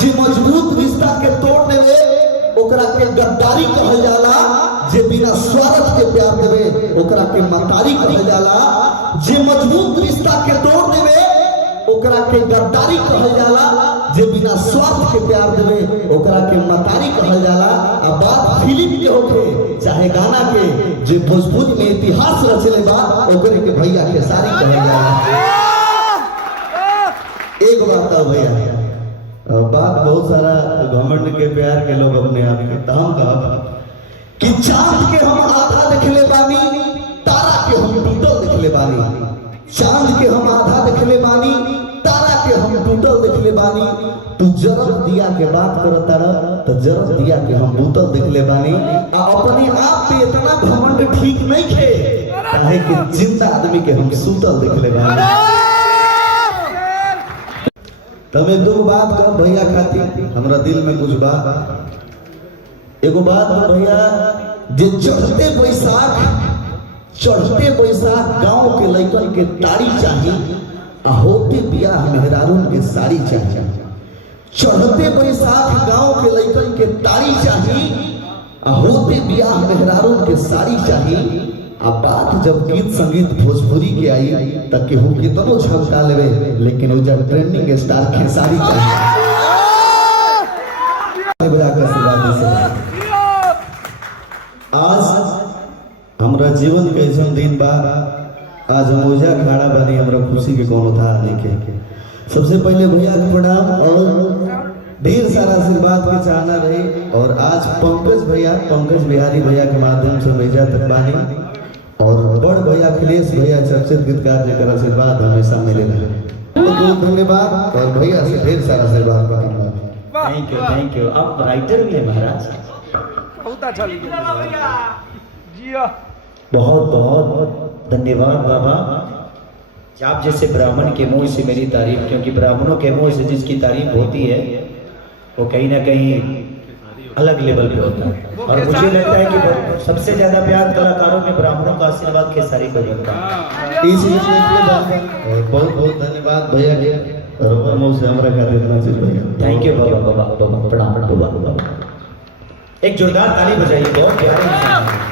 जे मजबूत रिश्ता के तोड़ देवे ओकरा के गद्दारी कहल जाला। जे बिना स्वार्थ के प्यार देवे ओकरा के मतारी कहल जाला। जे मजबूत रिश्ता के तोड़ देवे ओकरा के गद्दारी कहल जाला। जे बिना स्वार्थ के प्यार देवे ओकरा के मतारी कहल जाला। आ बात फिल्म के होखे चाहे गाना के, जे भोजपुरी में इतिहास रचले बा ओकरे के भैया खेसारी कहल जाला। एक बात है भैया, बात बहुत सारा घमंड के प्यार के लोग अपने आप के तहम कहा कि चांद के हम आधा देखले बानी, तारा के हम टूटल देखले बानी। चांद के हम आधा देखले बानी, तारा के हम टूटल देखले बानी। तू जरब दिया के बात करता रह तो जरब दिया के हम बूतल देखले बानी। आ अपने आप पे इतना घमंड ठीक नहीं खे काहे कि जिंदा आदमी के हम सूतल देखले बानी। तब एक दो बात कह भैया खातिर हमरा दिल में कुछ बात। एगो बात बा भैया, जे चढ़ते बैसाख गांव के लइकन के ताड़ी चाहिए आ होते बियाह मेहरारून के साड़ी चाहिए। चढ़ते बैसाख गांव के लइकन के ताड़ी चाहिए आ होते बियाह मेहरारून के साड़ी चाहिए। आ बात जब गीत संगीत भोजपुरी के आई तब केहू कितनो झलका लेवे, लेकिन वो जब ट्रेंडिंग स्टार खेसारी चाहिए। आज हमरा जीवन के ऐसा दिन बा, आज हम ओझा खड़ा बनी, हमरा खुशी के कोनो था नहीं के। सबसे पहले भैया के प्रणाम और ढेर सारा आशीर्वाद के चाहना रही। और आज पंकज बिहारी भैया के माध्यम से भेजा तक बानी और बड़ भैया अखिलेश भैया चर्चित गीतकार जेकर आशीर्वाद हमेशा मिले रहे। बहुत धन्यवाद और भैया से ढेर सारा आशीर्वाद पाऊंगा। Thank you. आप राइटर भी हैं महाराज, बहुत अच्छा लिखा भैया जिया। बहुत बहुत धन्यवाद बाबा। आप जैसे ब्राह्मण के मुंह से मेरी तारीफ, क्योंकि ब्राह्मणों के मुंह से जिसकी तारीफ होती है वो कहीं ना कहीं अलग लेवल पे होता है। और मुझे लगता है कि सबसे ज्यादा प्यार कलाकारों में ब्राह्मणों का आशीर्वाद खेसारी को मिलता है। बहुत बहुत धन्यवाद भैया के और मुझसे हमरा कर देना चाहिए भैया। थैंक यू बाबा, प्रणाम बाबा। एक जोरदार ताली बजाइए, बहुत प्यारे।